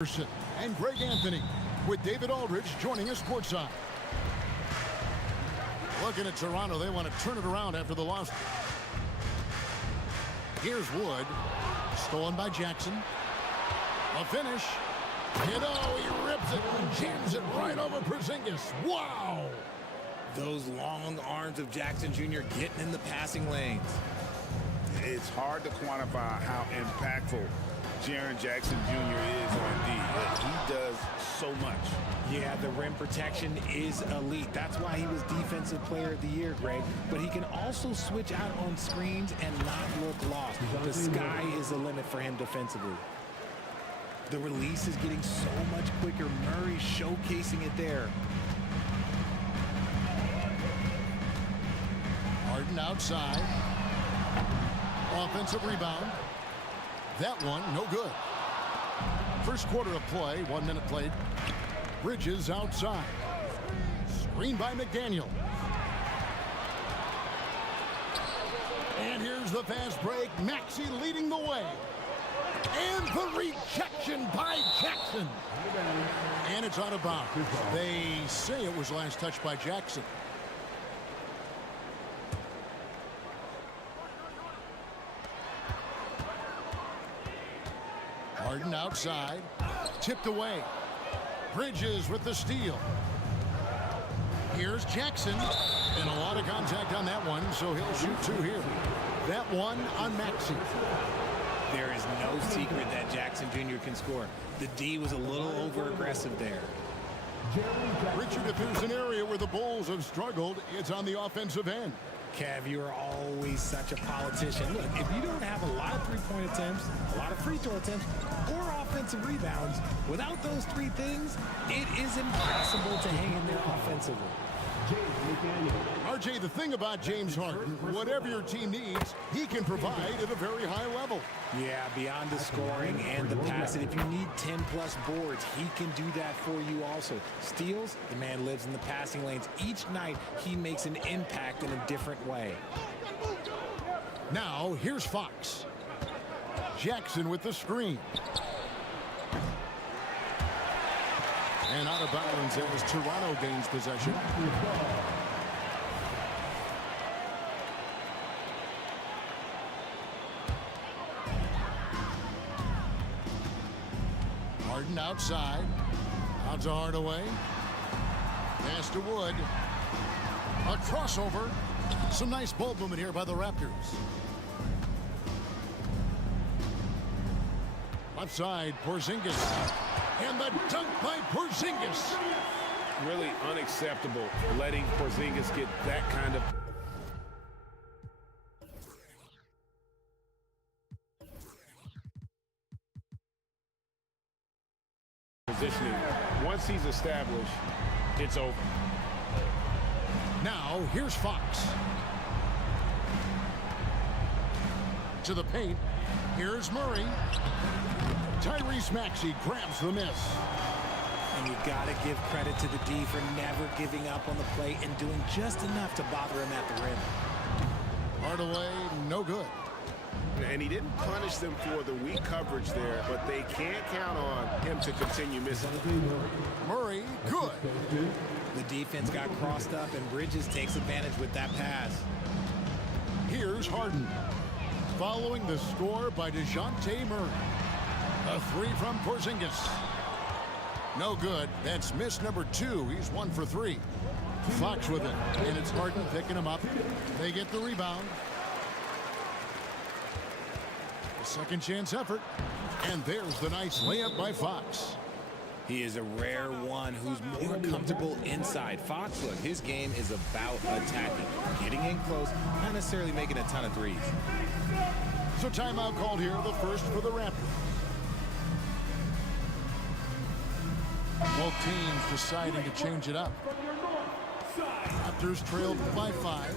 And Greg Anthony with David Aldridge joining us courtside. Looking at Toronto, they want to turn it around after the loss. Here's Wood, stolen by Jackson. A finish. And oh, he rips it and jams it right over Porzingis. Wow! Those long arms of Jackson Jr. getting in the passing lanes. It's hard to quantify how impactful Jaren Jackson Jr. is on D, but he does so much. Yeah, the rim protection is elite. That's why he was Defensive Player of the Year, Greg. But he can also switch out on screens and not look lost. The sky is the limit for him defensively. The release is getting so much quicker. Murray showcasing it there. Harden outside. Offensive rebound. That one, no good. First quarter of play, 1 minute played. Bridges outside. Screen by McDaniel. And here's the fast break. Maxey leading the way. And the rejection by Jackson. And it's out of bounds. They say it was last touched by Jackson. Harden outside. Tipped away. Bridges with the steal. Here's Jackson. And a lot of contact on that one, so he'll shoot two here. That one on Maxey. There is no secret that Jackson Jr. can score. The D was a little over-aggressive there. Richard, if there's an area where the Bulls have struggled, it's on the offensive end. Kev, you are always such a politician. Look, if you don't have a lot of three-point attempts, a lot of free throw attempts, or offensive rebounds, without those three things, it is impossible to hang in there offensively. RJ, the thing about James Harden, whatever your team needs, he can provide at a very high level. Yeah, beyond the scoring and the passing, if you need 10-plus boards, he can do that for you also. Steals, the man lives in the passing lanes. Each night, he makes an impact in a different way. Now, here's Fox. Jackson with the screen. And out of bounds as Toronto gains possession. Harden outside. Out to Hardaway. Pass to Wood. A crossover. Some nice ball movement here by the Raptors. Left side, Porzingis. And the dunk by Porzingis. Really unacceptable letting Porzingis get that kind of positioning. Once he's established, it's over. Now, here's Fox. To the paint. Here's Murray. Tyrese Maxey grabs the miss. And you got to give credit to the D for never giving up on the plate and doing just enough to bother him at the rim. Hardaway, no good. And he didn't punish them for the weak coverage there, but they can't count on him to continue missing. Murray, good. The defense got crossed up, and Bridges takes advantage with that pass. Here's Harden. Following the score by DeJounte Murray. A three from Porzingis. No good. That's miss number 2. He's 1 for 3. Fox with it. And it's Harden picking him up. They get the rebound. A second chance effort. And there's the nice layup by Fox. He is a rare one who's more comfortable inside. Fox, look, his game is about attacking. Getting in close, not necessarily making a ton of threes. So timeout called here, the first for the Raptors. Both teams deciding to change it up. Raptors trailed by 5.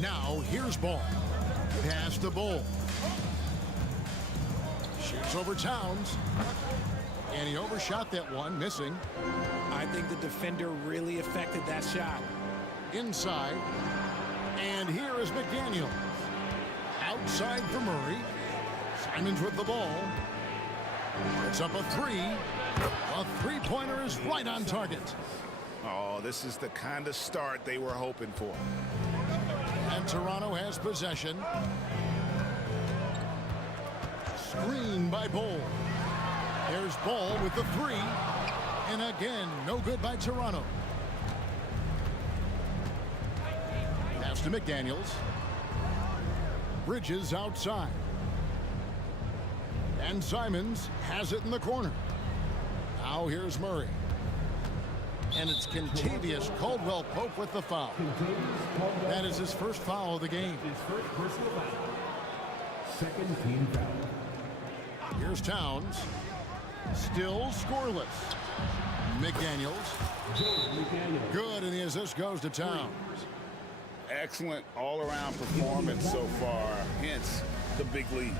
Now here's Ball. Pass to Bull. Shoots over Towns. And he overshot that one, missing. I think the defender really affected that shot. Inside. And here is McDaniel. Outside for Murray. Simons with the ball. It's up a three. A three-pointer is right on target. Oh, this is the kind of start they were hoping for. And Toronto has possession. Screen by Bol. There's Bol with the three. And again, no good by Toronto. Pass to McDaniels. Bridges outside. And Simons has it in the corner. Now here's Murray. And it's Contavious Caldwell-Pope with the foul. That is his first foul of the game. His first personal foul. Second team foul. Here's Towns. Still scoreless. McDaniels. Good, and the assist goes to Towns. Excellent all-around performance so far, hence the big lead.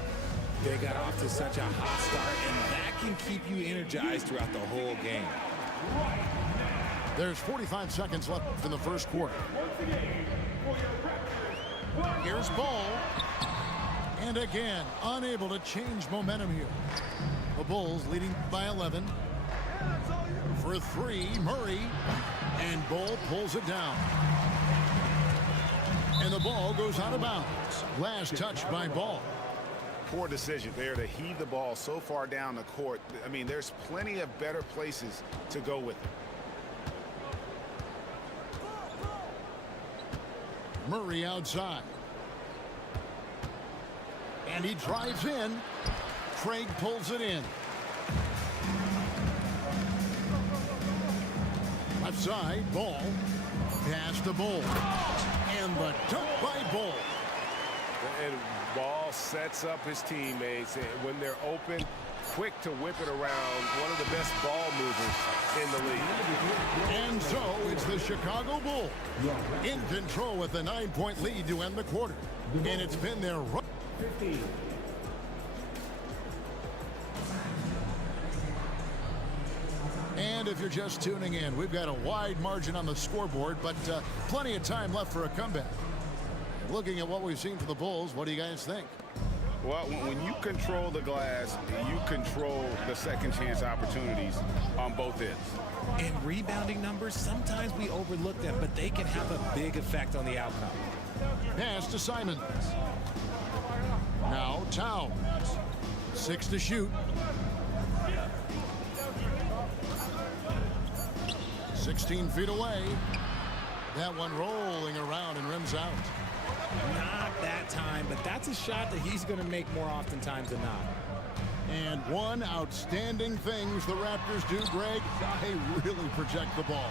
They got off to such a hot start, and that can keep you energized throughout the whole game. There's 45 seconds left in the first quarter. Here's Bol. And again, unable to change momentum here. The Bulls leading by 11. For three, Murray. And Bol pulls it down. And the ball goes out of bounds. Last touch by Bol. Poor decision there to heave the ball so far down the court. I mean, there's plenty of better places to go with it. Murray outside. And he drives in. Craig pulls it in. Left side, Ball. Pass to Bol. And the dunk by Bol. And Ball sets up his teammates. And when they're open, quick to whip it around. One of the best ball movers in the league. And so it's the Chicago Bulls in control with a 9-point lead to end the quarter. And it's been their run. 15. And if you're just tuning in, we've got a wide margin on the scoreboard, but plenty of time left for a comeback. Looking at what we've seen for the Bulls, what do you guys think? Well, when you control the glass, you control the second chance opportunities on both ends. And rebounding numbers, sometimes we overlook them, but they can have a big effect on the outcome. Pass to Simons. Now Towns. 6 to shoot. 16 feet away. That one rolling around and rims out. Not that time, but that's a shot that he's going to make more oftentimes than not. And one outstanding things the Raptors do, Greg, they really protect the ball.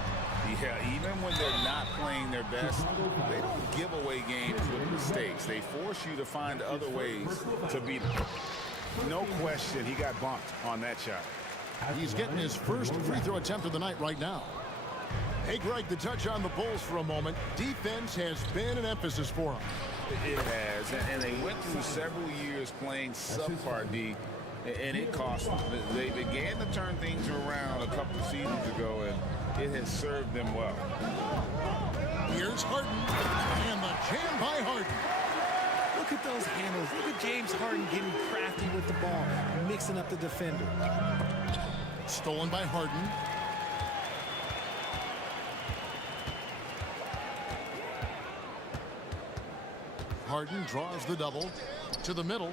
Yeah, even when they're not playing their best, they don't give away games with mistakes. They force you to find other ways to beat them. No question, he got bumped on that shot. He's getting his first free throw attempt of the night right now. Hey, Greg, to touch on the Bulls for a moment, defense has been an emphasis for them. It has, and they went through several years playing subpar D, and it cost them. They began to turn things around a couple of seasons ago, and it has served them well. Here's Harden, and the jam by Harden. Look at those handles. Look at James Harden getting crafty with the ball, mixing up the defender. Stolen by Harden. Harden draws the double to the middle.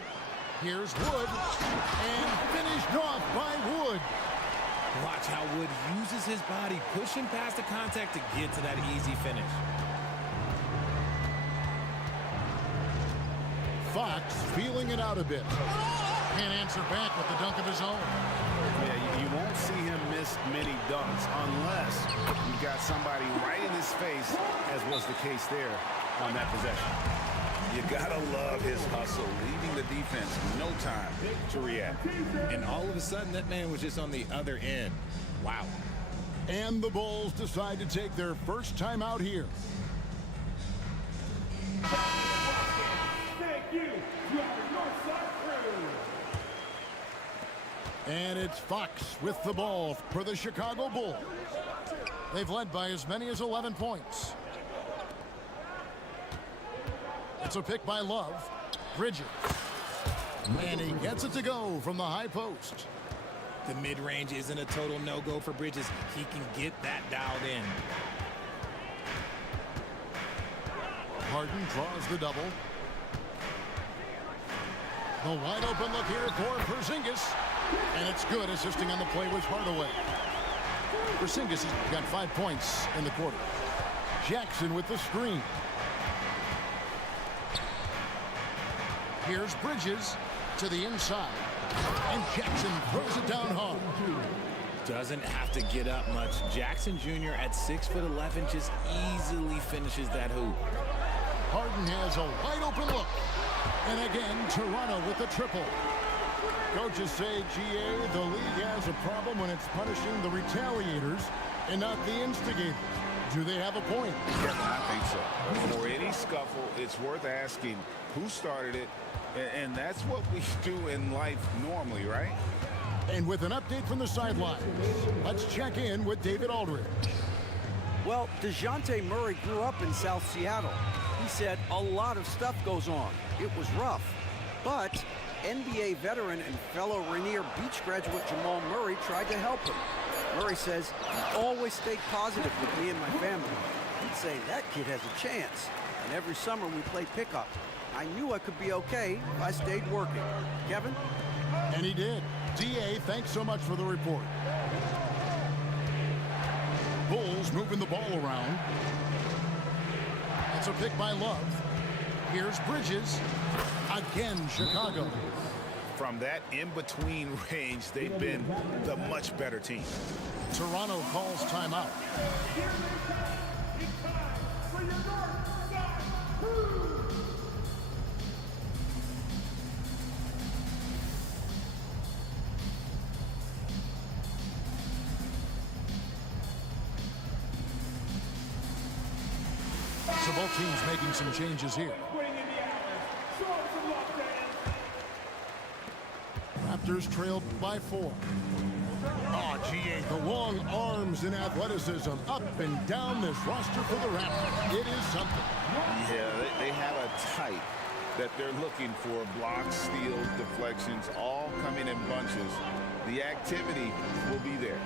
Here's Wood, and finished off by Wood. Watch how Wood uses his body, pushing past the contact to get to that easy finish. Fox feeling it out a bit. Can't answer back with the dunk of his own. Yeah, you won't see him miss many dunks unless you've got somebody right in his face, as was the case there on that possession. You gotta love his hustle, leaving the defense no time to react. And all of a sudden, that man was just on the other end. Wow. And the Bulls decide to take their first time out here. Thank you, Northside crew. And it's Fox with the ball for the Chicago Bulls. They've led by as many as 11 points. It's a pick by Love. Bridges. And he gets it to go from the high post. The mid-range isn't a total no-go for Bridges. He can get that dialed in. Harden draws the double. The wide open look here for Porzingis. And it's good. Assisting on the play was Hardaway. Porzingis has got 5 points in the quarter. Jackson with the screen. Here's Bridges to the inside. And Jackson throws it down hard. Doesn't have to get up much. Jackson Jr. at 6'11" just easily finishes that hoop. Harden has a wide open look. And again, Toronto with the triple. Coaches say, GA, the league has a problem when it's punishing the retaliators and not the instigators. Do they have a point? Yeah, I think so. For any scuffle, it's worth asking who started it, and that's what we do in life normally, right? And with an update from the sidelines, let's check in with David Aldridge. Well, DeJounte Murray grew up in South Seattle. He said a lot of stuff goes on. It was rough. But NBA veteran and fellow Rainier Beach graduate Jamal Murray tried to help him. Murray says, he always stayed positive with me and my family. He'd say, that kid has a chance. And every summer we played pickup. I knew I could be okay if I stayed working. Kevin? And he did. DA, thanks so much for the report. Bulls moving the ball around. It's a pick by Love. Here's Bridges. Again, Chicago. From that in-between range, they've been the much better team. Toronto calls timeout. So both teams making some changes here. Raptors trailed by 4. Oh, GA, the long arms and athleticism up and down this roster for the Raptors. It is something. Yeah, they have a type that they're looking for. Blocks, steals, deflections, all coming in bunches. The activity will be there.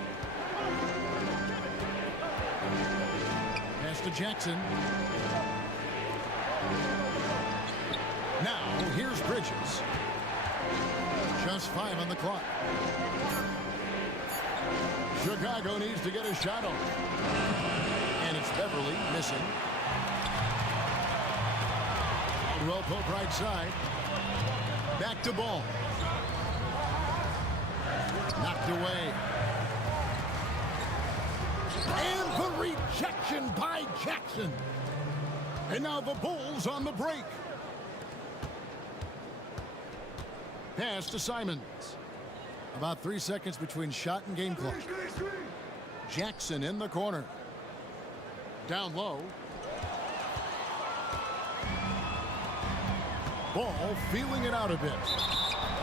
Pass to Jackson. Now, here's Bridges. Just 5 on the clock. Chicago needs to get a shot on. And it's Beverly missing. Well poked right side. Back to ball. Knocked away. And the rejection by Jackson. And now the Bulls on the break. Pass to Simons. About 3 seconds between shot and game clock. Jackson in the corner. Down low. Ball feeling it out a bit.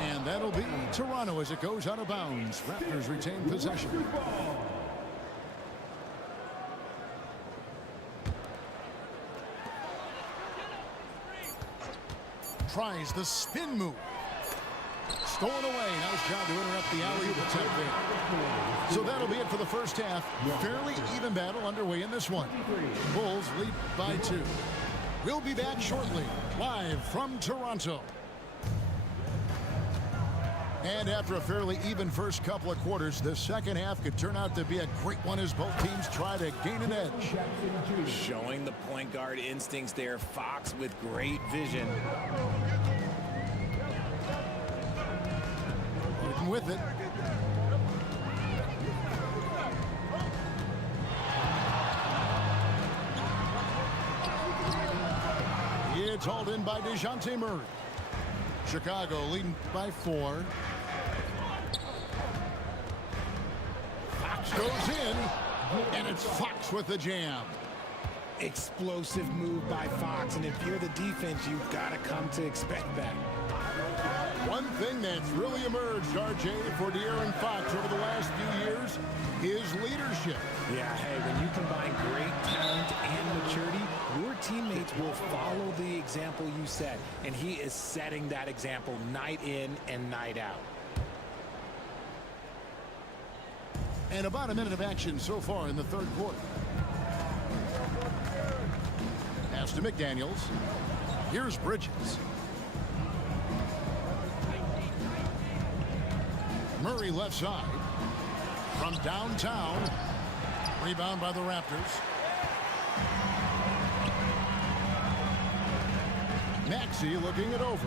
And that'll be Toronto as it goes out of bounds. Raptors retain possession. Tries the spin move. Stolen away. Nice job to interrupt the alley-oop attempt there. So that'll be it for the first half. Fairly even battle underway in this one. Bulls lead by 2. We'll be back shortly, live from Toronto. And after a fairly even first couple of quarters, the second half could turn out to be a great one as both teams try to gain an edge. Showing the point guard instincts there. Fox with great vision. Working with it. It's hauled in by DeJounte Murray. Chicago leading by 4. Fox goes in, and it's Fox with the jam. Explosive move by Fox, and if you're the defense, you've got to come to expect that. One thing that's really emerged, RJ, for De'Aaron Fox over the last few years, his leadership. Yeah, hey, when you combine great talent and maturity, your teammates will follow the example you set, and he is setting that example night in and night out. And about a minute of action so far in the third quarter. Pass to McDaniels. Here's Bridges. Murray left side. From downtown. Rebound by the Raptors. Maxey looking it over.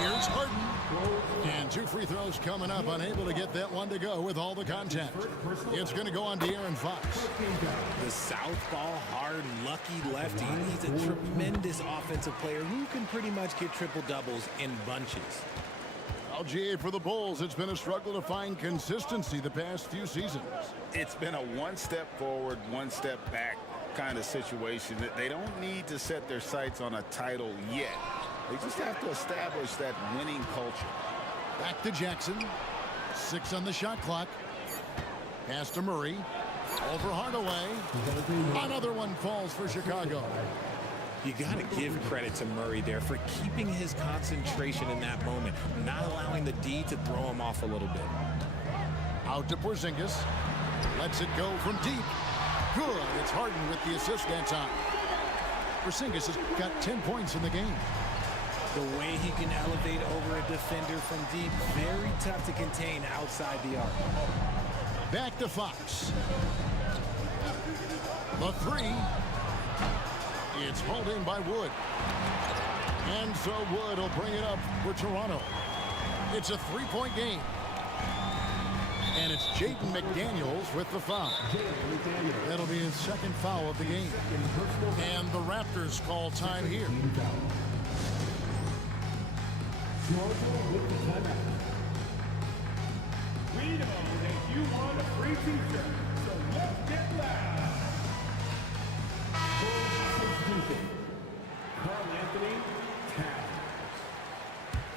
Here's Harden. And 2 free throws coming up. Unable to get that one to go with all the contact. It's going to go on De'Aaron Fox. The southpaw, hard, lucky lefty. He's a tremendous offensive player who can pretty much get triple-doubles in bunches. LGA for the Bulls. It's been a struggle to find consistency the past few seasons. It's been a one step forward, one step back kind of situation. That they don't need to set their sights on a title yet. They just have to establish that winning culture. Back to Jackson. 6 on the shot clock. Pass to Murray. Over Hardaway. Another one falls for Chicago. You got to give credit to Murray there for keeping his concentration in that moment, not allowing the D to throw him off a little bit. Out to Porzingis. Lets it go from deep. Good. It's Harden with the assist that time. Porzingis has got 10 points in the game. The way he can elevate over a defender from deep, very tough to contain outside the arc. Back to Fox. The 3. It's hauled in by Wood. And so Wood will bring it up for Toronto. It's a 3-point game. And it's Jaden McDaniels with the foul. That'll be his second foul of the game. And the Raptors call time here. We know that you want a free t-shirt, so let's get loud. Carl Anthony Towns.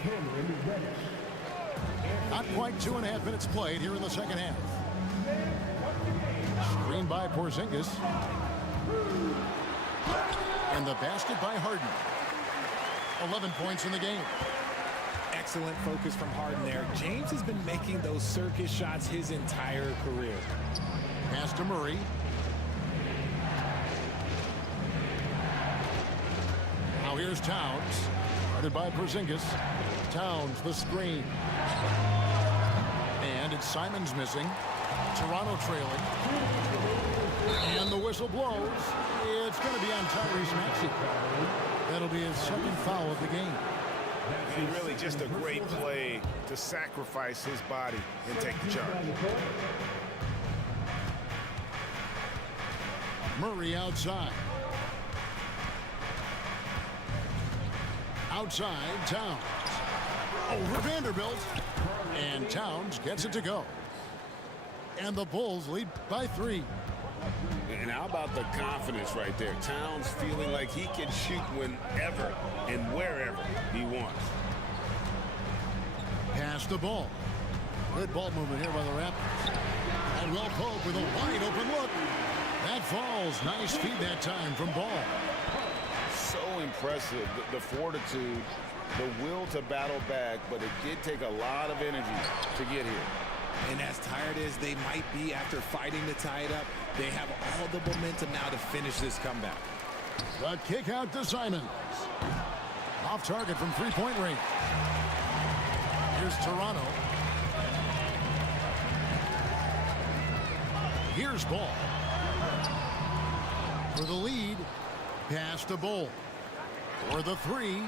Cameron Reddish. Not quite 2.5 minutes played here in the second half. Screen by Porzingis. And the basket by Harden. 11 points in the game. Excellent focus from Harden there. James has been making those circus shots his entire career. Pass to Murray. Now here's Towns. Guarded by Porzingis. Towns, the screen. And it's Simons missing. Toronto trailing. And the whistle blows. It's going to be on Tyrese Maxey. That'll be his second foul of the game. And really just a great play to sacrifice his body and take the charge. Murray outside. Outside, Towns. Over Vanderbilt. And Towns gets it to go. And the Bulls lead by 3. And how about the confidence right there? Towns feeling like he can shoot whenever and wherever he wants. Pass the ball. Good ball movement here by the Raptors. And Will Pope with a wide open look. That falls. Nice feed that time from Ball. So impressive, the fortitude, the will to battle back, but it did take a lot of energy to get here. And as tired as they might be after fighting to tie it up, they have all the momentum now to finish this comeback. The kick out to Simons. Off target from three-point range. Here's Toronto. Here's Ball. For the lead, pass to Bull. For the 3.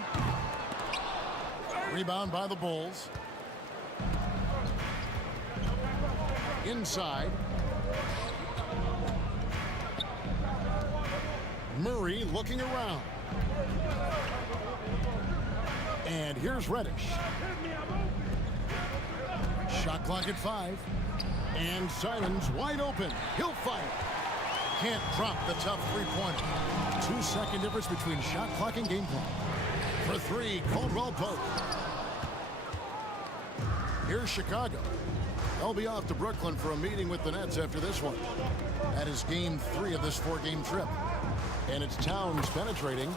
Rebound by the Bulls. Inside. Murray looking around. And here's Reddish. Shot clock at 5. And Simons wide open. He'll fire. Can't drop the tough three-pointer. 2-second difference between shot clock and game clock. For three, Caldwell Pope. Here's Chicago. They'll be off to Brooklyn for a meeting with the Nets after this one. That is game 3 of this 4-game trip. And it's Towns penetrating.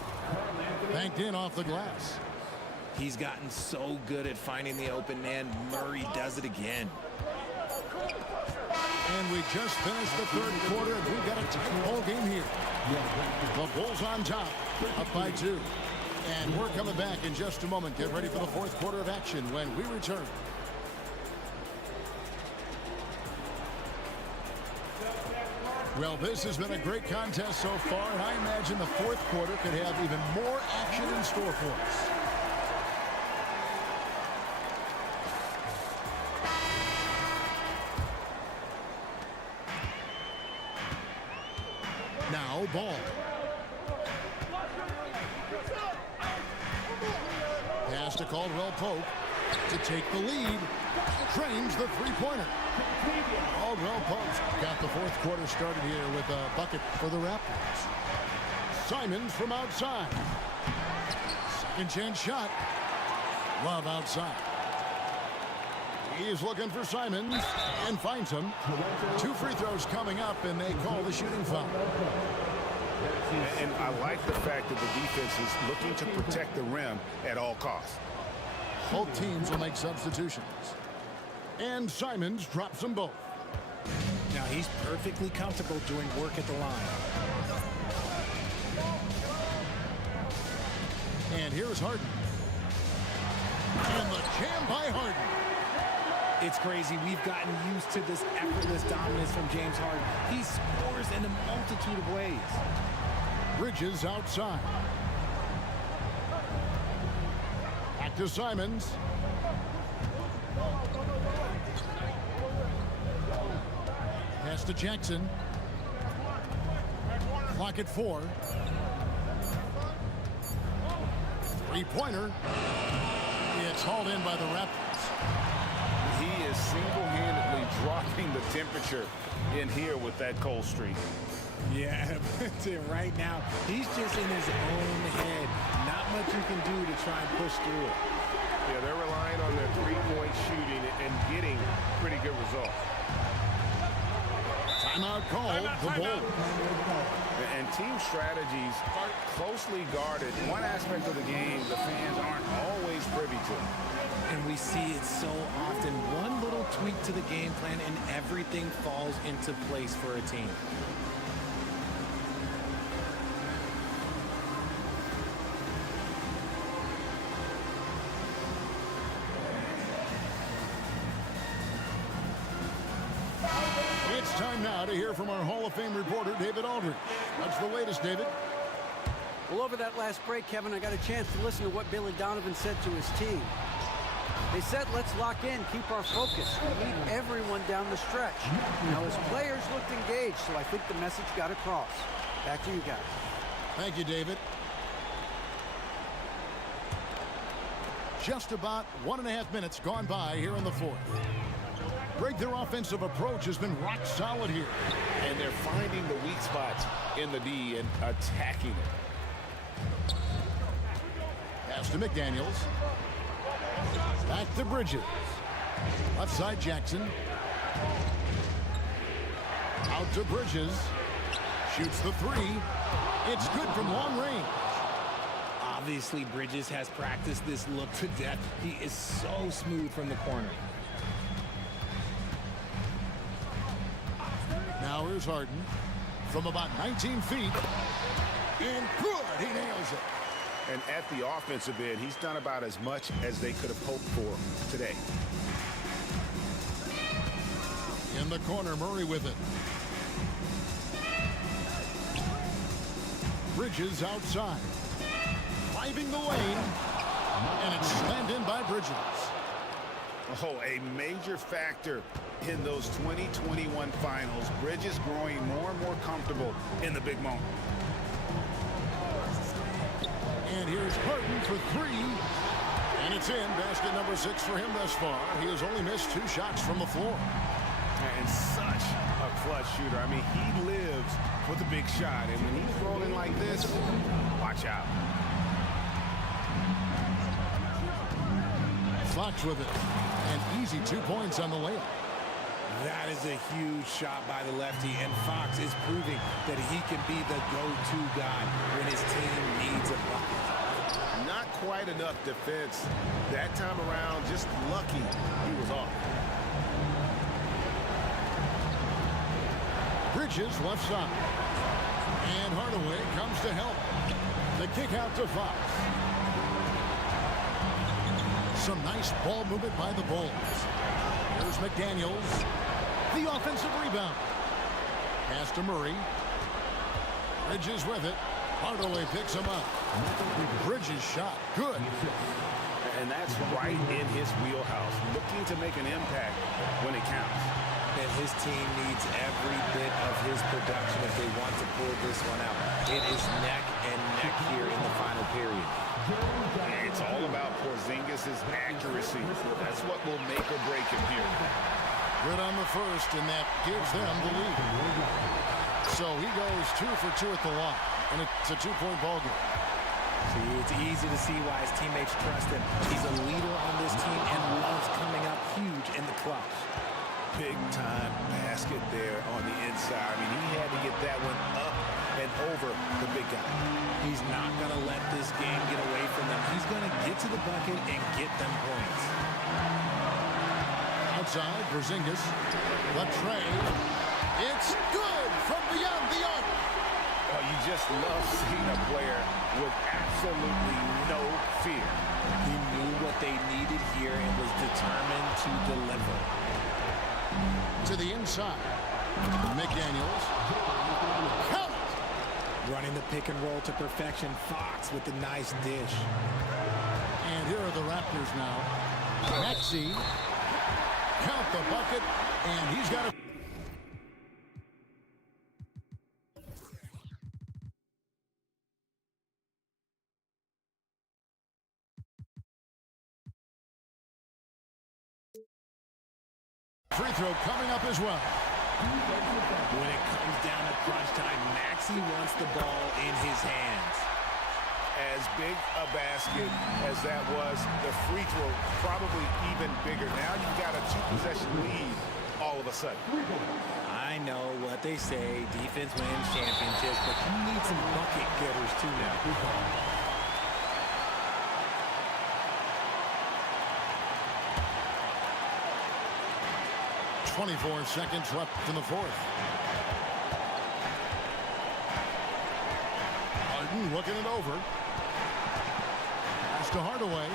Banked in off the glass. He's gotten so good at finding the open man. Murray does it again. And we just finished the third quarter, and we've got a tight ball game here. The Bulls on top, up by 2. And we're coming back in just a moment. Get ready for the fourth quarter of action when we return. Well, this has been a great contest so far, and I imagine the fourth quarter could have even more action in store for us. Now, ball. Pass to Caldwell Pope to take the lead. Drains the three-pointer. Caldwell Pope's got the fourth quarter started here with a bucket for the Raptors. Simons from outside. Second chance shot. Love outside. He's looking for Simons and finds him. 2 free throws coming up, and they call the shooting foul. And I like the fact that the defense is looking to protect the rim at all costs. Both teams will make substitutions. And Simons drops them both. Now he's perfectly comfortable doing work at the line. And here's Harden. And the jam by Harden. It's crazy. We've gotten used to this effortless dominance from James Harden. He scores in a multitude of ways. Bridges outside. Back to Simons. Pass to Jackson. Clock at 4. Three-pointer. It's hauled in by the Raptors. He is single-handedly dropping the temperature in here with that cold streak. Yeah, right now, he's just in his own head. Not much you can do to try and push through it. Yeah, they're relying on their three-point shooting and getting pretty good results. Timeout called, the Bulls. And team strategies are closely guarded. One aspect of the game the fans aren't always privy to. And we see it so often. One little tweak to the game plan and everything falls into place for a team. It's time now to hear from our Hall of Fame reporter, David Aldridge. What's the latest, David? Well, over that last break, Kevin, I got a chance to listen to what Billy Donovan said to his team. They said, let's lock in, keep our focus. We need everyone down the stretch. Now, his players looked engaged, so I think the message got across. Back to you guys. Thank you, David. Just about 1.5 minutes gone by here in the fourth. Greg, their offensive approach has been rock solid here. And they're finding the weak spots in the D and attacking it. Pass to McDaniels. Back to Bridges. Left side Jackson. Out to Bridges. Shoots the 3. It's good from long range. Obviously, Bridges has practiced this look to death. He is so smooth from the corner. Now here's Harden from about 19 feet. And good, he nails it. And at the offensive end, he's done about as much as they could have hoped for today. In the corner, Murray with it. Bridges outside. Driving the lane. And it's slammed in by Bridges. Oh, a major factor in those 2021 finals. Bridges growing more and more comfortable in the big moment. And here's Harden for 3. And it's in. Basket number 6 for him thus far. He has only missed 2 shots from the floor. And such a clutch shooter. I mean, he lives for the big shot. And when he's rolling like this, watch out. Fox with it. And easy 2 points on the layup. That is a huge shot by the lefty, and Fox is proving that he can be the go-to guy when his team needs a bucket. Not quite enough defense that time around. Just lucky he was off. Bridges left side. And Hardaway comes to help. The kick out to Fox. Some nice ball movement by the Bulls. Here's McDaniels. The offensive rebound. Pass to Murray. Bridges with it. Hardaway picks him up. Bridges shot. Good. And that's right in his wheelhouse. Looking to make an impact when it counts. And his team needs every bit of his production if they want to pull this one out. It is neck and neck here in the final period. It's all about Porzingis' accuracy. That's what will make or break him here. Good on the first, and that gives them the lead. So he goes 2 for 2 at the line, and it's a 2-point ball game. See, it's easy to see why his teammates trust him. He's a leader on this team and loves coming up huge in the clutch. Big time basket there on the inside. I mean, he had to get that one up and over the big guy. He's not going to let this game get away from them. He's going to get to the bucket and get them points. Outside, Porzingis. The tray. It's good from beyond the arc. Oh, you just love seeing a player with absolutely no fear. He knew what they needed here and was determined to deliver. To the inside. McDaniels. Count. Running the pick and roll to perfection. Fox with the nice dish. And here are the Raptors now. Maxey. Count the bucket. And he's got a... free throw coming up as well. When it comes down to crunch time, Maxey wants the ball in his hands. As big a basket as that was, the free throw probably even bigger. Now you've got a 2-possession lead all of a sudden. I know what they say, defense wins championships, but you need some bucket getters too now. 24 seconds left in the fourth. Harden looking it over. Pass to Hardaway.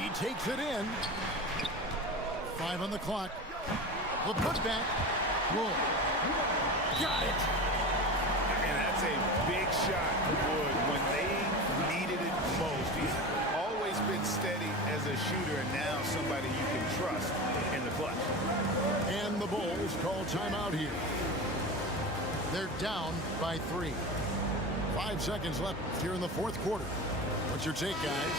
He takes it in. 5 on the clock. The putback. Whoa. Got it. And that's a big shot for Wood when they needed it most. He's always been steady as a shooter, and now somebody you can trust in the clutch. And the Bulls call timeout here. They're down by 3. 5 seconds left here in the fourth quarter. What's your take, guys?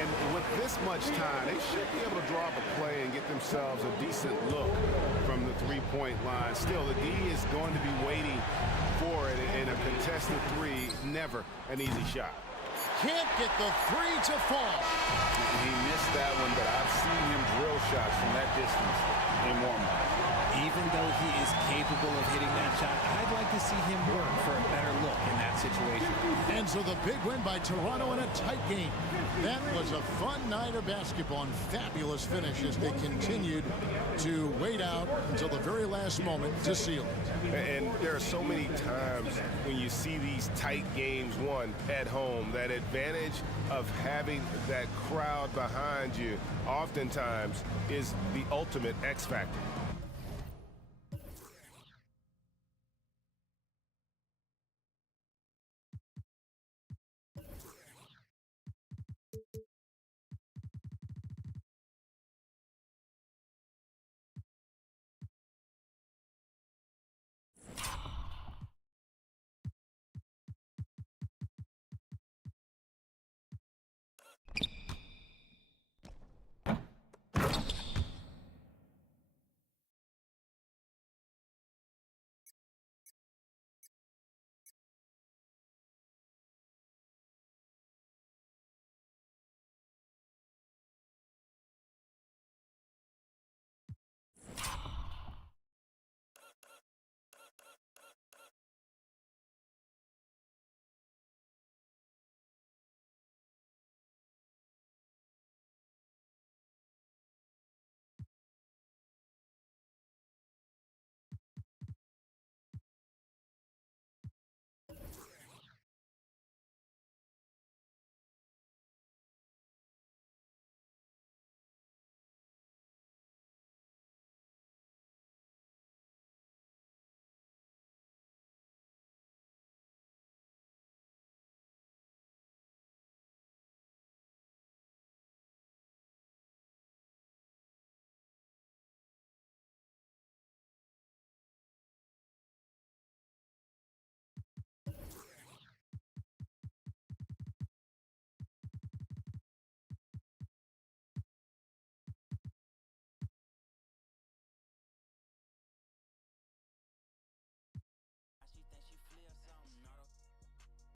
And with this much time, they should be able to draw up a play and get themselves a decent look from the three-point line. Still, the D is going to be waiting for it in a contested three. Never an easy shot. Can't get the 3 to fall. He missed that one, but I've seen him drill shots from that distance in warm-up. Even though he is capable of hitting that shot, I'd like to see him work for a better look in that situation. And so the big win by Toronto in a tight game. That was a fun night of basketball and fabulous finish as they continued to wait out until the very last moment to seal it. And there are so many times when you see these tight games won at home, that advantage of having that crowd behind you oftentimes is the ultimate X factor.